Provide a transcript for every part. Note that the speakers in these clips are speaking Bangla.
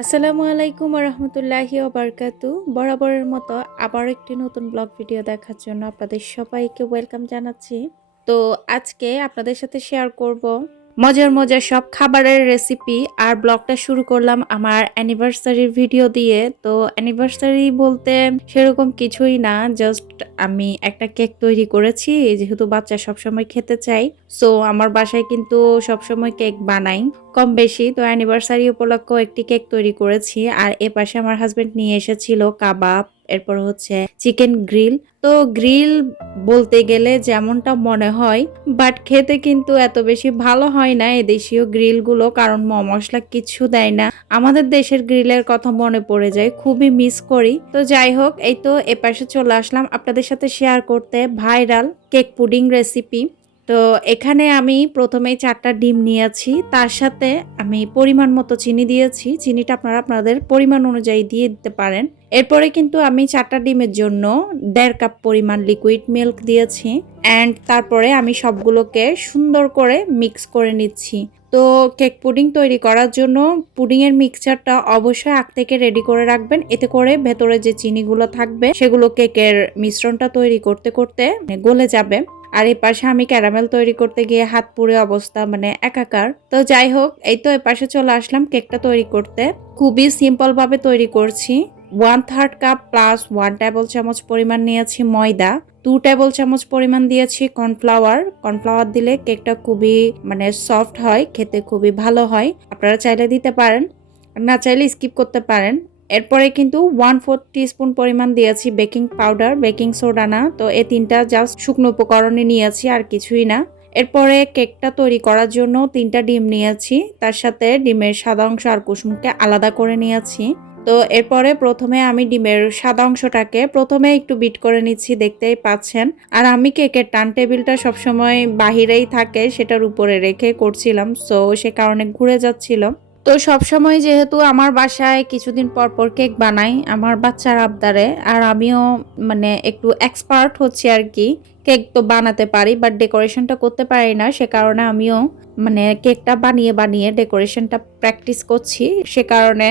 আসসালামু আলাইকুম রহমতুল্লাহি বারকাতু। বরাবরের মতো আবার একটি নতুন ব্লগ ভিডিও দেখার জন্য আপনাদের সবাইকে ওয়েলকাম জানাচ্ছি। তো আজকে আপনাদের সাথে শেয়ার করব মজার মজার সব খাবারের রেসিপি আর ব্লগটা শুরু করলাম আমার অ্যানিভার্সারির ভিডিও দিয়ে। তো অ্যানিভার্সারি বলতে সেরকম কিছুই না জাস্ট আমি একটা কেক তৈরি করেছি, যেহেতু বাচ্চা সবসময় খেতে চাই সো আমার বাসায় কিন্তু সবসময় কেক বানাই, কম বেশি। তো অ্যানিভার্সারি উপলক্ষ একটি কেক তৈরি করেছি, আর এ পাশে আমার হাজব্যান্ড নিয়ে এসেছিল কাবাব। এরপর হচ্ছে চিকেন গ্রিল। তো গ্রিল বলতে গেলে যেমনটা মনে হয়, বাট খেতে কিন্তু এত বেশি ভালো হয় না এই দেশীয় গ্রিলগুলো, কারণ মশলা কিছু দেয় না। আমাদের দেশের গ্রিলের কথা মনে পড়ে যায়, খুবই মিস করি। তো যাই হোক, এই তো এপাশে চলে আসলাম আপনাদের সাথে শেয়ার করতে ভাইরাল কেক পুডিং রেসিপি। তো এখানে আমি প্রথমেই চারটা ডিম নিয়েছি, তার সাথে আমি পরিমাণ মতো চিনি দিয়েছি, চিনিটা আপনারা আপনাদের পরিমাণ অনুযায়ী দিয়ে দিতে পারেন। এরপরে কিন্তু আমি চারটা ডিমের জন্য দেড় কাপ পরিমাণ লিকুইড মিল্ক দিয়েছি অ্যান্ড তারপরে আমি সবগুলোকে সুন্দর করে মিক্স করে নিচ্ছি। তো কেক পুডিং তৈরি করার জন্য পুডিংয়ের মিক্সচারটা অবশ্যই আগ থেকে রেডি করে রাখবেন, এতে করে ভেতরে যে চিনিগুলো থাকবে সেগুলো কেকের মিশ্রণটা তৈরি করতে করতে গলে যাবে। আর এই পাশে আমি ক্যারামেল তৈরি করতে গিয়ে হাত পুড়ে অবস্থা মানে একাকার। তো যাই হোক, এই তো এই পাশে চলে আসলাম কেকটা তৈরি করতে। খুবই সিম্পল ভাবে তৈরি করছি। One third cup plus one table চামচ পরিমাণ নিয়েছি ময়দা। টু টেবিল চামচ পরিমাণ দিয়েছি কর্নফ্লাওয়ার কর্নফ্লাওয়ার দিলে কেকটা খুবই মানে সফট হয়, খেতে খুবই ভালো হয়। আপনারা চাইলে দিতে পারেন না চাইলে স্কিপ করতে পারেন। এরপরে কিন্তু ওয়ান ফোর স্পুন পরিমাণ দিয়েছি বেকিং পাউডার বেকিং সোডা না। তো এই তিনটা জাস্ট শুকনো উপকরণে নিয়েছি, আর কিছুই না। এরপরে কেকটা তৈরি করার জন্য তিনটা ডিম নিয়েছি। তার সাথে ডিমের সাদা অংশ আর কুসুমকে আলাদা করে নিয়েছি। তো এরপরে প্রথমে আমি ডিমের সাদা অংশটাকে প্রথমে একটু বিট করে নিচ্ছি, দেখতেই পাচ্ছেন। আর আমি কেকের টান টেবিলটা সবসময় বাহিরেই থাকে, সেটার উপরে রেখে করছিলাম সো সে কারণে ঘুরে যাচ্ছিল। তো সবসময় যেহেতু আমার বাসায় কিছুদিন পর পর কেক বানাই আমার বাচ্চার আবদারে, আর আমিও মানে একটু এক্সপার্ট হচ্ছি আর কি। কেক তো বানাতে পারি বাট ডেকোরেশনটা করতে পারি না, সে কারণে আমিও মানে কেকটা বানিয়ে বানিয়ে ডেকোরেশনটা প্র্যাকটিস করছি। সে কারণে,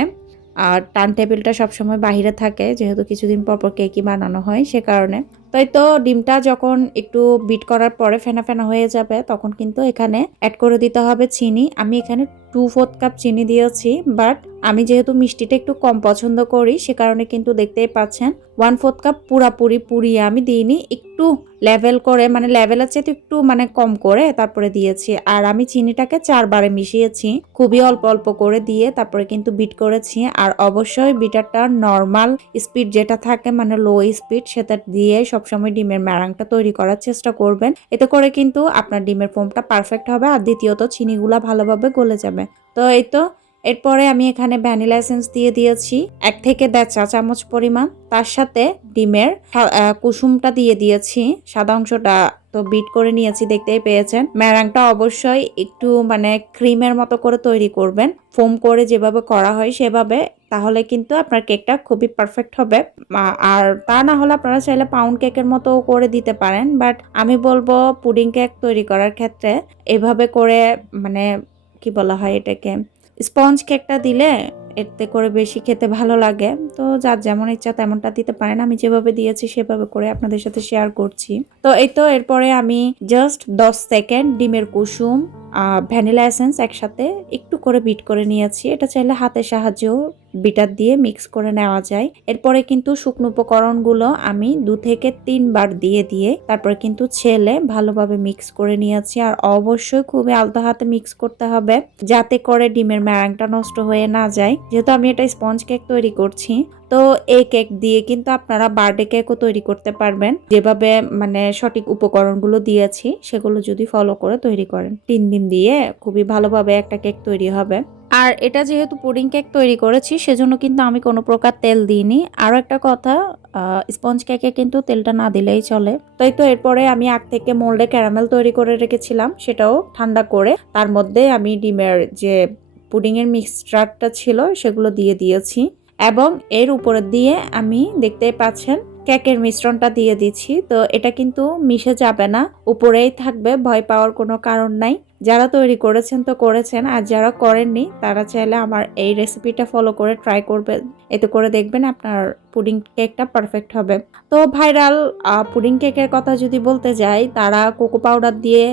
আর টার্ন টেবিলটা সবসময় বাহিরে থাকে, যেহেতু কিছুদিন পর পর কেকই বানানো হয়, সে কারণে। তাই তো ডিমটা যখন একটু বিট করার পরে ফেনা ফেনা হয়ে যাবে, তখন কিন্তু এখানে অ্যাড করে দিতে হবে চিনি। আমি এখানে টু ফোর্থ কাপ চিনি দিয়েছি বাট আমি যেহেতু মিষ্টিটা একটু কম পছন্দ করি, সে কারণে কিন্তু দেখতেই পাচ্ছেন ওয়ান ফোর্থ কাপ পুরাপুরি পুরিয়ে আমি দিইনি, একটু লেভেল করে মানে লেভেলের চেয়ে একটু মানে কম করে তারপরে দিয়েছি। আর আমি চিনিটাকে চারবারে মিশিয়েছি, খুবই অল্প অল্প করে দিয়ে তারপরে কিন্তু বিট করেছি। আর অবশ্যই বিটারটা নর্মাল স্পিড যেটা থাকে মানে লো স্পিড সেটা দিয়ে সবসময় ডিমের ম্যারাংটা তৈরি করার চেষ্টা করবেন। এতে করে কিন্তু আপনার ডিমের ফোমটা পারফেক্ট হবে। আর দ্বিতীয়ত, চিনিগুলা ভালোভাবে গলে যাবে। তো এই তো, এরপরে আমি এখানে ভ্যানিলা এসেন্স দিয়ে দিয়েছি, এক থেকে দেড় চা চামচ পরিমাণ। তার সাথে ডিমের কুসুমটা দিয়ে দিয়েছি, সাদা অংশটা তো বিট করে নিয়েছি, দেখতেই পেয়েছেন। ম্যারাংটা অবশ্যই একটু মানে ক্রিমের মতো করে তৈরি করবেন। ফোম করে যেভাবে করা হয় সেভাবে, তাহলে কিন্তু আপনার কেকটা খুবই পারফেক্ট হবে। আর তা না হলে আপনারা চাইলে পাউন্ড কেকের মতো করে দিতে পারেন, বাট আমি বলব পুডিং কেক তৈরি করার ক্ষেত্রে এভাবে করে মানে কি বলা হয় এটাকে স্পঞ্জ কেকটা দিলে এতে করে বেশি খেতে ভালো লাগে। তো যার যেমন ইচ্ছা তেমনটা দিতে পারেন। আমি যেভাবে দিয়েছি সেভাবে করে আপনাদের সাথে শেয়ার করছি। তো এই তো এরপরে আমি জাস্ট দশ সেকেন্ড ডিমের কুসুম ভ্যানিলা এসেন্স একসাথে একটু করে বিট করে নিয়েছি। এটা চাইলে হাতের সাহায্যেও বিটার দিয়ে মিক্স করে নেওয়া যায়। এরপরে কিন্তু শুকনো উপকরণগুলো আমি দু থেকে তিনবার দিয়ে দিয়ে তারপরে কিন্তু ছেলে ভালোভাবে মিক্স করে নিয়েছি। আর অবশ্যই খুবই আলতো হাতে মিক্স করতে হবে যাতে করে ডিমের ম্যারাংটা নষ্ট হয়ে না যায়। যেহেতু আমি এটা স্পঞ্জ কেক তৈরি করছি, তো এই কেক দিয়ে কিন্তু আপনারা বার্থডে কেকও তৈরি করতে পারবেন। যেভাবে মানে সঠিক উপকরণগুলো দিয়েছি, সেগুলো যদি ফলো করে তৈরি করেন। তিন দিন দিয়ে খুবই ভালোভাবে একটা কেক তৈরি হবে। আর এটা যেহেতু পুডিং কেক তৈরি করেছি, সেজন্য কিন্তু আমি কোনো প্রকার তেল দিইনি। আরও একটা কথা স্পঞ্জ কেকে কিন্তু তেলটা না দিলেই চলে। তাই তো এরপরে আমি আগ থেকে মোল্ডে ক্যারামেল তৈরি করে রেখেছিলাম, সেটাও ঠান্ডা করে। তার মধ্যে আমি ডিমের যে পুডিংয়ের মিক্সচারটা ছিল, সেগুলো দিয়ে দিয়েছি। এবং এর উপরে দিয়ে আমি দেখতেই পাচ্ছেন, কেকের মিশ্রণটা দিয়ে দিচ্ছি। তো এটা কিন্তু মিশে যাবে না, উপরেই থাকবে, ভয় পাওয়ার কোনো কারণ নাই। যারা তৈরি করেছেন তো করেছেন, আর যারা করেননি, তারা চাইলে আমার এই রেসিপিটা ফলো করে ট্রাই করবেন। এতে করে দেখবেন আপনার পুডিং কেকটা পারফেক্ট হবে। তো ভাইরাল পুডিং কেকের কথা যদি বলতে যাই, তারা কোকো পাউডার দিয়ে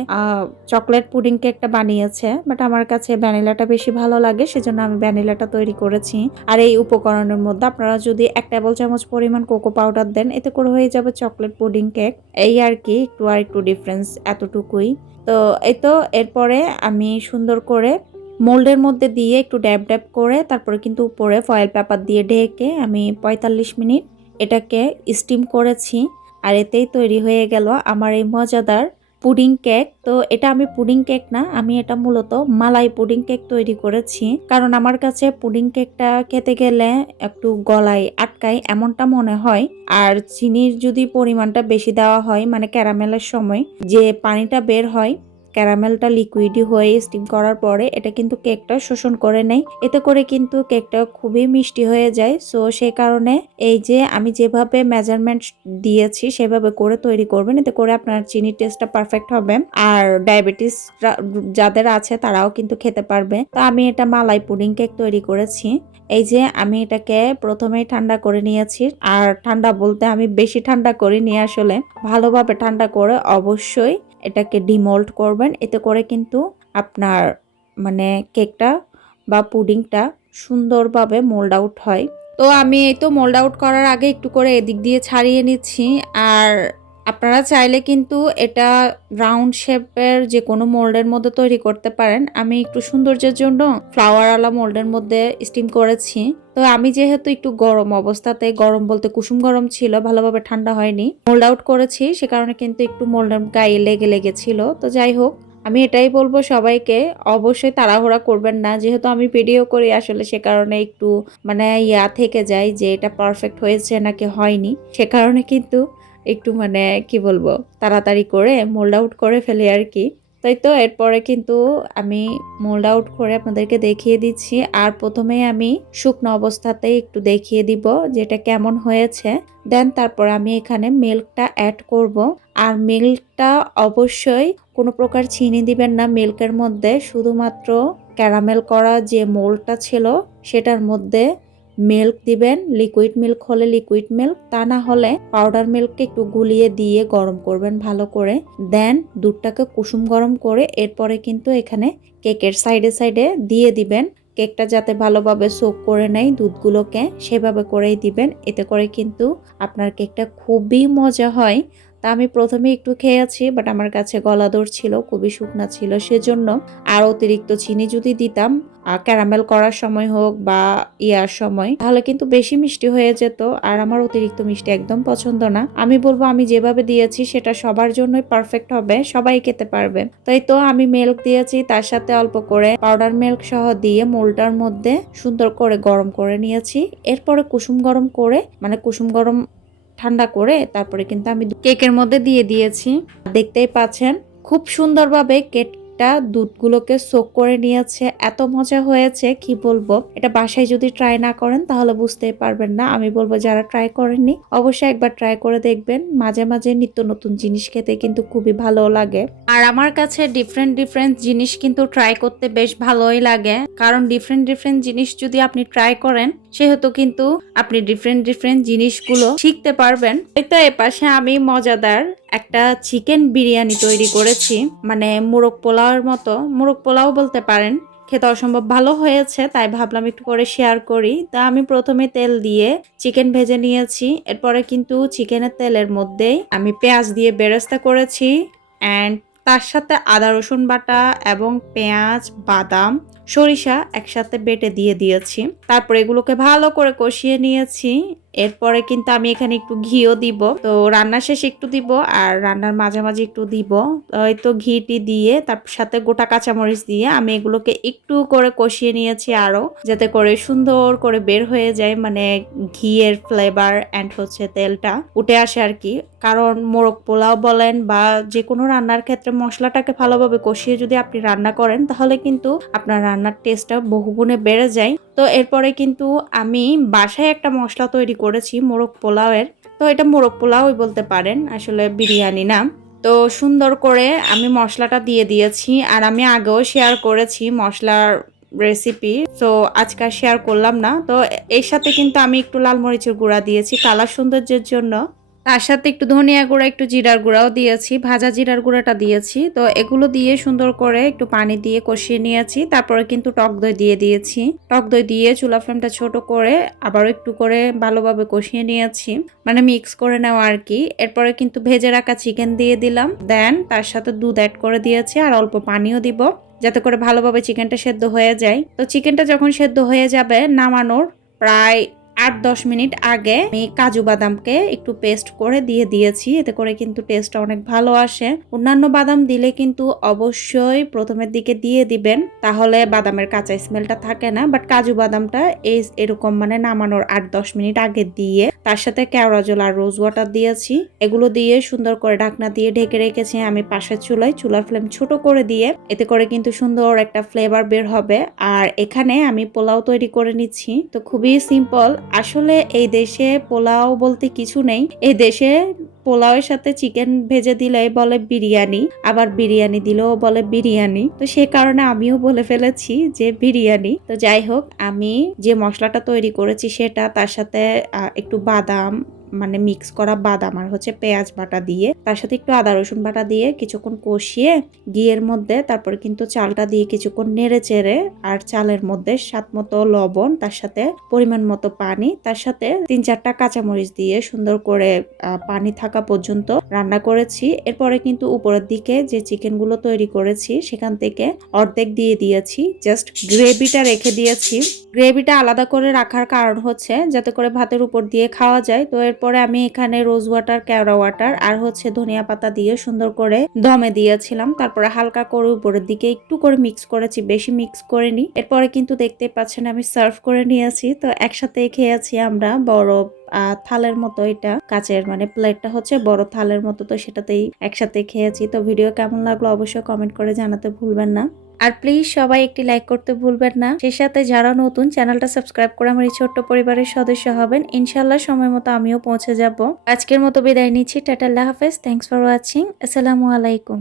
চকলেট পুডিং কেকটা বানিয়েছে বাট আমার কাছে ভ্যানিলাটা বেশি ভালো লাগে, সেজন্য আমি ভ্যানিলাটা তৈরি করেছি। আর এই উপকরণের মধ্যে আপনারা যদি এক টেবিল চামচ পরিমাণ কোকো পাউডার দেন, এতে করে হয়ে যাবে চকলেট পুডিং কেক এই আর কি, একটু আর একটু ডিফারেন্স এতটুকুই। তো এই তো এরপরে আমি সুন্দর করে মোল্ডের মধ্যে দিয়ে একটু ড্যাপ ড্যাপ করে তারপরে কিন্তু উপরে ফয়েল পেপার দিয়ে ঢেকে আমি পঁয়তাল্লিশ মিনিট এটাকে স্টিম করেছি আর এতেই তৈরি হয়ে গেল আমার এই মজাদার পুডিং কেক। তো এটা আমি পুডিং কেক না, আমি এটা মূলত মালাই পুডিং কেক তৈরি করেছি। কারণ আমার কাছে পুডিং কেকটা খেতে গেলে একটু গলায় আটকায়, এমনটা মনে হয়। আর চিনির যদি পরিমাণটা বেশি দেওয়া হয় মানে ক্যারামেলের সময়, যে পানিটা বের হয় ক্যারামেলটা লিকুইডই হয়ে স্টিম করার পরে এটা কিন্তু কেকটা শোষণ করে নেয়। এতে করে কিন্তু কেকটা খুবই মিষ্টি হয়ে যায়। সো সেই কারণে এই যে আমি যেভাবে মেজারমেন্ট দিয়েছি, সেভাবে করে তৈরি করবেন। এতে করে আপনার চিনির টেস্টটা পারফেক্ট হবে। আর ডায়াবেটিস যাদের আছে তারাও কিন্তু খেতে পারবে। তো আমি এটা মালাই পুডিং কেক তৈরি করেছি। এই যে আমি এটাকে প্রথমেই ঠান্ডা করে নিয়েছি। আর ঠান্ডা বলতে আমি বেশি ঠান্ডা করিনি আসলে। ভালোভাবে ঠান্ডা করে অবশ্যই এটাকে ডিমোল্ড করবেন। এতে করে কিন্তু আপনার মানে কেকটা বা পুডিংটা সুন্দরভাবে মোল্ড আউট হয়। তো আমি এই তো মোল্ড আউট করার আগে একটু করে এদিক দিয়ে ছাড়িয়ে নিচ্ছি। আর আপনারা চাইলে কিন্তু এটা রাউন্ড শেপের যে কোনো মোল্ডের মধ্যে তৈরি করতে পারেন। আমি একটু সৌন্দর্যের জন্য ফ্লাওয়ারওয়ালা মোল্ডের মধ্যে স্টিম করেছি। তো আমি যেহেতু একটু গরম অবস্থাতে, গরম বলতে কুসুম গরম ছিল, ভালোভাবে ঠান্ডা হয়নি মোল্ড আউট করেছি, সে কারণে কিন্তু একটু মোল্ডের গায়ে লেগে লেগেছিল। তো যাই হোক, আমি এটাই বলব সবাইকে, অবশ্যই তাড়াহুড়া করবেন না। যেহেতু আমি ভিডিও করি, আসলে সে কারণে একটু মানে ইয়া থেকে যায় যে এটা পারফেক্ট হয়েছে নাকি হয়নি। সে কারণে কিন্তু একটু মানে কি বলব, তাড়াতাড়ি করে মোল্ড আউট করে ফেলে আর কি। তাই তো, এরপরে কিন্তু আমি মোল্ড আউট করে আপনাদেরকে দেখিয়ে দিচ্ছি। আর প্রথমেই আমি শুকনো অবস্থাতেই একটু দেখিয়ে দিব যেটা কেমন হয়েছে। দেন তারপর আমি এখানে মিল্কটা অ্যাড করব। আর মিল্কটা অবশ্যই কোনো প্রকার চিনি দিবেন না মিল্কের মধ্যে। শুধুমাত্র ক্যারামেল করা যে মোল্ডটা ছিল, সেটার মধ্যে মিল্ক দিবেন লিকুইড মিল্ক হলে লিকুইড মিল্ক তা না হলে পাউডার মিল্ককে একটু গুলিয়ে দিয়ে গরম করবেন ভালো করে। দেন দুধটাকে কুসুম গরম করে এরপরে কিন্তু এখানে কেকের সাইডে সাইডে দিয়ে দিবেন। কেকটা যাতে ভালোভাবে সোক করে নেয় দুধগুলোকে, সেভাবে করেই দিবেন। এতে করে কিন্তু আপনার কেকটা খুবই মজা হয়। তা আমি প্রথমে একটু খেয়েছি বাট আমার কাছে গলা ছিল, খুবই শুকনা ছিল। সেজন্য আর অতিরিক্ত চিনি যদি দিতাম ক্যারামেল করার সময় হোক বা ইয়ার সময়, তাহলে কিন্তু বেশি মিষ্টি হয়ে যেত আর আমার অতিরিক্ত মিষ্টি একদম পছন্দ না। আমি বলব আমি যেভাবে দিয়েছি, সেটা সবার জন্যই পারফেক্ট হবে, সবাই খেতে পারবে। তাই তো আমি মিল্ক দিয়েছি, তার সাথে অল্প করে পাউডার মিল্ক সহ দিয়ে মোলটার মধ্যে সুন্দর করে গরম করে নিয়েছি। এরপরে কুসুম গরম করে মানে কুসুম গরম ঠান্ডা করে তারপরে কিন্তু আমি কেকের মধ্যে দিয়ে দিয়েছি। দেখতেই পাচ্ছেন, খুব সুন্দরভাবে কেক কেকটা দুধগুলোকে সোক করে নিয়েছে। এত মজা হয়েছে, কি বলব? এটা বাসায় যদি ট্রাই না করেন তাহলে বুঝতেই পারবেন না। আমি বলব যারা ট্রাই করেননি, অবশ্যই একবার ট্রাই করে দেখবেন। মাঝে মাঝে নিত্য নতুন জিনিস খেতে কিন্তু খুবই ভালো লাগে। আর আমার কাছে ডিফারেন্ট ডিফারেন্ট জিনিস কিন্তু ট্রাই করতে বেশ ভালোই লাগে। কারণ ডিফারেন্ট ডিফারেন্ট জিনিস যদি আপনি ট্রাই করেন সেহেতু কিন্তু আপনি ডিফারেন্ট ডিফারেন্ট জিনিসগুলো শিখতে পারবেন। তো এ পাশে আমি মজাদার একটা চিকেন বিরিয়ানি তৈরি করেছি। মানে মোরগ পোলাওয়ের মতো। মোরগ পোলাও বলতে পারেন। খেতে অসম্ভব ভালো হয়েছে, তাই ভাবলাম একটু করে শেয়ার করি। তা আমি প্রথমে তেল দিয়ে চিকেন ভেজে নিয়েছি। এরপরে কিন্তু চিকেনের তেলের মধ্যেই আমি পেঁয়াজ দিয়ে বেরেস্তা করেছি। অ্যান্ড তার সাথে আদা রসুন বাটা এবং পেঁয়াজ, বাদাম সরিষা একসাথে বেটে দিয়ে দিয়েছি। তারপর এগুলোকে ভালো করে কষিয়ে নিয়েছি। এরপরে কিন্তু আমি এখানে একটু ঘিও দিব। তো রান্নার শেষে একটু দিব আর রান্নার মাঝামাঝি একটু দিব। হয়তো ঘিটি দিয়ে, তার সাথে গোটা কাঁচামরিচ দিয়ে আমি এগুলোকে একটু করে কষিয়ে নিয়েছি আরও যাতে করে সুন্দর করে বের হয়ে যায় মানে ঘিয়ের ফ্লেভার অ্যান্ড হচ্ছে তেলটা উঠে আসে আর কি। কারণ মোরগ পোলাও বলেন বা যে কোনো রান্নার ক্ষেত্রে মশলাটাকে ভালোভাবে কষিয়ে যদি আপনি রান্না করেন, তাহলে কিন্তু আপনার রান্নার টেস্টটা বহুগুণে বেড়ে যায়। তো এরপরে কিন্তু আমি বাসায় একটা মশলা তৈরি করেছি, মোরগ পোলাওয়ের। তো এটা মোরগ পোলাওই বলতে পারেন, আসলে বিরিয়ানি না। তো সুন্দর করে আমি মশলাটা দিয়ে দিয়েছি আর আমি আগেও শেয়ার করেছি মশলার রেসিপি তো আজকে শেয়ার করলাম না। তো এর সাথে কিন্তু আমি একটু লাল মরিচের গুঁড়া দিয়েছি, কালার সৌন্দর্যের জন্য। তার সাথে একটু ধনিয়া গুঁড়া, একটু জিরার গুঁড়াও দিয়েছি, ভাজা জিরার গুঁড়াটা দিয়েছি। তো এগুলো দিয়ে সুন্দর করে একটু পানি দিয়ে কষিয়ে নিয়েছি, তারপরে কিন্তু টক দই দিয়ে দিয়েছি। টক দই দিয়ে চুলা ফ্লেমটা ছোট করে আবারও একটু করে ভালোভাবে কষিয়ে নিয়েছি মানে মিক্স করে নেওয়া আর কি। এরপরে কিন্তু ভেজে রাখা চিকেন দিয়ে দিলাম। দেন তার সাথে দুধ অ্যাড করে দিয়েছি আর অল্প পানিও দিব, যাতে করে ভালোভাবে চিকেনটা সেদ্ধ হয়ে যায়। তো চিকেনটা যখন সেদ্ধ হয়ে যাবে, নামানোর প্রায় আট দশ মিনিট আগে আমি কাজু বাদামকে একটু পেস্ট করে দিয়ে দিয়েছি। এতে করে কিন্তু টেস্টটা অনেক ভালো আসে। অন্যান্য বাদাম দিলে কিন্তু অবশ্যই প্রথমের দিকে দিয়ে দিবেন, তাহলে বাদামের কাঁচা স্মেলটা থাকে না। বাট কাজু বাদামটা এই এরকম মানে নামানোর আট দশ মিনিট আগে দিয়ে তার সাথে কেওড়া জল আর রোজ ওয়াটার দিয়েছি। এগুলো দিয়ে সুন্দর করে ঢাকনা দিয়ে ঢেকে রেখেছি আমি পাশের চুলায়। চুলার ফ্লেম ছোট করে দিয়ে এতে করে কিন্তু সুন্দর একটা ফ্লেভার বের হবে। আর এখানে আমি পোলাও তৈরি করে নিচ্ছি। তো খুবই সিম্পল আসলে এই দেশে পোলাও বলতে কিছু নেই। এই দেশে পোলাওয়ের সাথে চিকেন ভেজে দিলে বলে বিরিয়ানি, আবার বিরিয়ানি দিলেও বলে বিরিয়ানি। তো সে কারণে আমিও বলে ফেলেছি যে বিরিয়ানি। তো যাই হোক, আমি যে মশলাটা তৈরি করেছি সেটা তার সাথে একটু বাদাম মানে মিক্স করা বাদাম আর হচ্ছে পেঁয়াজ বাটা দিয়ে, তার সাথে একটু আদা রসুন বাটা দিয়ে কিছুক্ষণ কষিয়ে ঘিয়ের মধ্যে, তারপরে কিন্তু চালটা দিয়ে কিছুক্ষণ নেড়ে চেড়ে আর চালের মধ্যে স্বাদ মতো লবণ, তার সাথে পরিমাণ মতো পানি, তার সাথে তিন চারটা কাঁচামরিচ দিয়ে সুন্দর করে পানি থাকা পর্যন্ত রান্না করেছি। এরপরে কিন্তু উপরের দিকে যে চিকেনগুলো তৈরি করেছি, সেখান থেকে অর্ধেক দিয়ে দিয়েছি জাস্ট গ্রেভিটা রেখে দিয়েছি। গ্রেভিটা আলাদা করে রাখার কারণ হচ্ছে, যাতে করে ভাতের উপর দিয়ে খাওয়া যায়। তো এরপরে আমি এখানে রোজ ওয়াটার কেওড়া ওয়াটার আর হচ্ছে ধনিয়া পাতা দিয়ে সুন্দর করে দমে দিয়েছিলাম। তারপরে হালকা করে উপরের দিকে একটু করে মিক্স করেছি বেশি মিক্স করিনি। এরপরে কিন্তু দেখতে পাচ্ছেন আমি সার্ভ করে নিয়েছি। তো একসাথে খেয়েছি আমরা বড় আহ, থালের মতো এটা কাচের মানে প্লেটটা হচ্ছে বড় থালের মতো তো সেটাতেই একসাথে খেয়েছি। তো ভিডিও কেমন লাগল অবশ্যই কমেন্ট করে জানাতে ভুলবেন না। আর প্লিজ সবাই একটি লাইক করতে ভুলবেন না। সেই সাথে যারা নতুন, চ্যানেলটা সাবস্ক্রাইব করে আমার এই ছোট্ট পরিবারের সদস্য হবেন। ইনশাল্লাহ সময় মতো আমিও পৌঁছে যাব। আজকের মতো বিদায় নিচ্ছি। টাটা, আল্লাহ হাফেজ। থ্যাংকস ফর ওয়াচিং আসসালামু আলাইকুম।